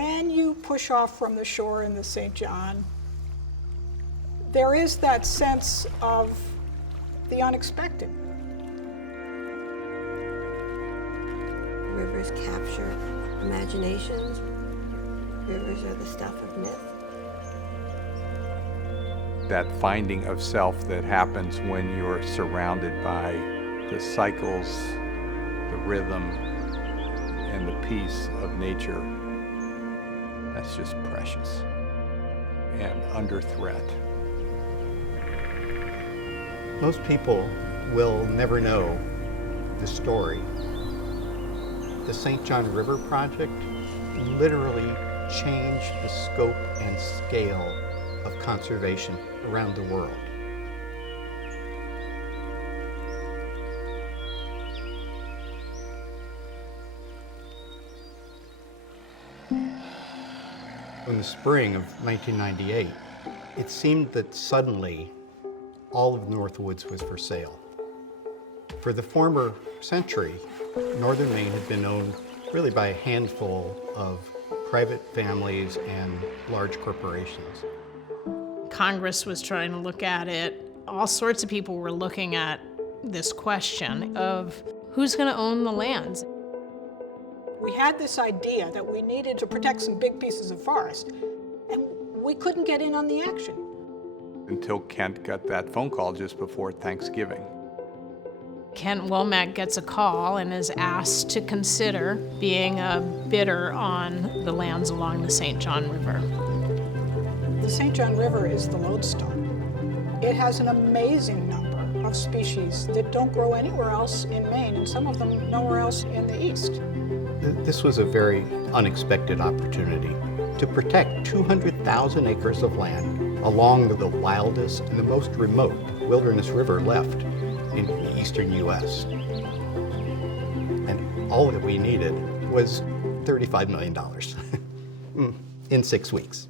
when you push off from the shore in the St. John, there is that sense of the unexpected. Rivers capture imaginations. Rivers are the stuff of myth. That finding of self that happens when you're surrounded by the cycles, the rhythm, and the peace of nature, that's just precious and under threat. Most people will never know the story. The St. John River Project literally changed the scope and scale of conservation around the world. In the spring of 1998, it seemed that suddenly all of Northwoods was for sale. For the former century, northern Maine had been owned really by a handful of private families and large corporations. Congress was trying to look at it. All sorts of people were looking at this question of who's going to own the lands. We had this idea that we needed to protect some big pieces of forest, and we couldn't get in on the action. Until Kent got that phone call just before Thanksgiving. Kent Womack gets a call and is asked to consider being a bidder on the lands along the St. John River. The St. John River is the lodestone. It has an amazing number of species that don't grow anywhere else in Maine, and some of them nowhere else in the East. This was a very unexpected opportunity to protect 200,000 acres of land along the wildest and the most remote wilderness river left in the eastern U.S. And all that we needed was $35 million in 6 weeks.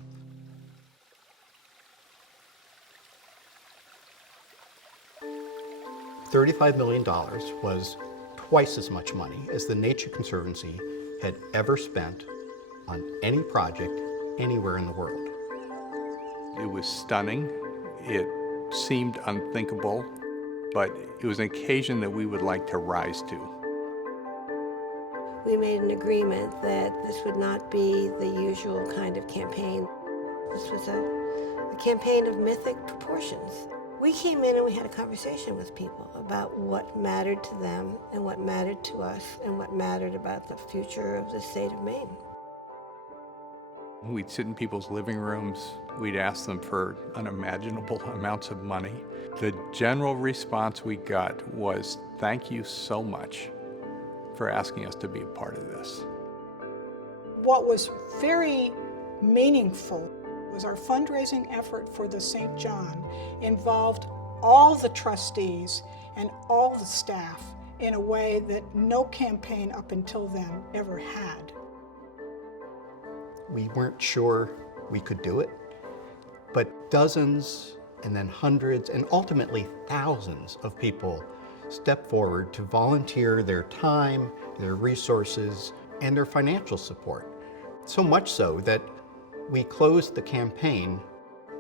$35 million was twice as much money as the Nature Conservancy had ever spent on any project anywhere in the world. It was stunning. It seemed unthinkable, but it was an occasion that we would like to rise to. We made an agreement that this would not be the usual kind of campaign. This was a campaign of mythic proportions. We came in and we had a conversation with people about what mattered to them and what mattered to us and what mattered about the future of the state of Maine. We'd sit in people's living rooms. We'd ask them for unimaginable amounts of money. The general response we got was, "Thank you so much for asking us to be a part of this." What was very meaningful was our fundraising effort for the St. John involved all the trustees and all the staff in a way that no campaign up until then ever had. We weren't sure we could do it, but dozens and then hundreds and ultimately thousands of people stepped forward to volunteer their time, their resources, and their financial support. So much so that we closed the campaign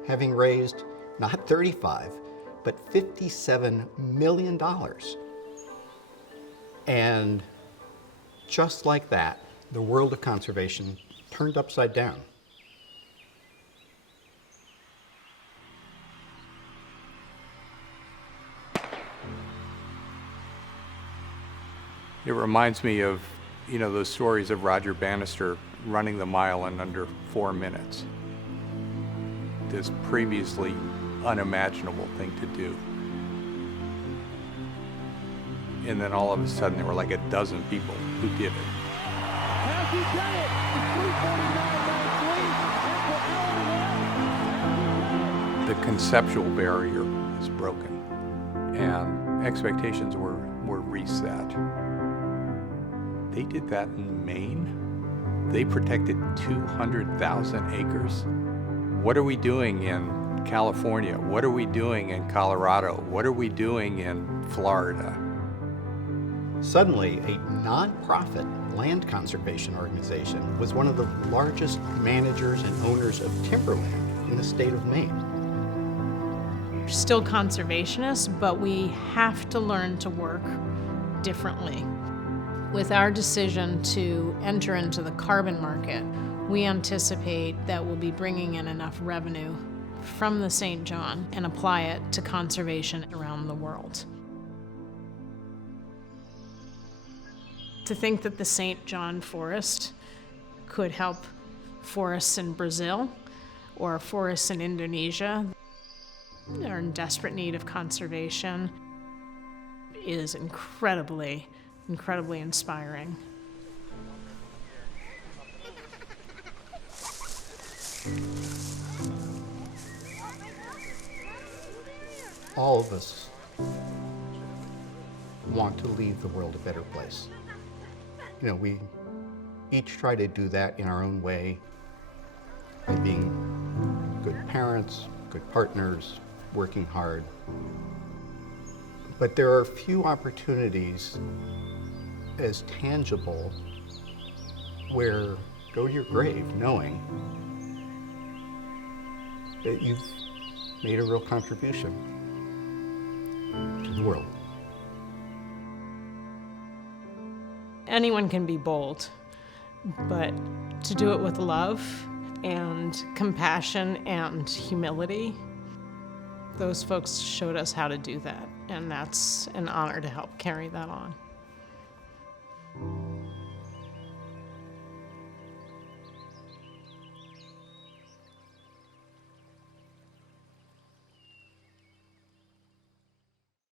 having raised not 35, but $57 million. And just like that, the world of conservation turned upside down. It reminds me of, those stories of Roger Bannister running the mile in under 4 minutes. This previously unimaginable thing to do. And then all of a sudden there were like a dozen people who did it. Has he done it? It's 3:49.93. The conceptual barrier is broken and expectations were reset. They did that in Maine. They protected 200,000 acres. What are we doing in California? What are we doing in Colorado? What are we doing in Florida? Suddenly, a nonprofit land conservation organization was one of the largest managers and owners of timberland in the state of Maine. We're still conservationists, but we have to learn to work differently. With our decision to enter into the carbon market, we anticipate that we'll be bringing in enough revenue from the St. John and apply it to conservation around the world. To think that the St. John forest could help forests in Brazil or forests in Indonesia that are in desperate need of conservation is incredibly inspiring. All of us want to leave the world a better place. You know, we each try to do that in our own way by being good parents, good partners, working hard. But there are few opportunities as tangible where go to your grave knowing that you've made a real contribution to the world. Anyone can be bold, but to do it with love and compassion and humility, those folks showed us how to do that, and that's an honor to help carry that on.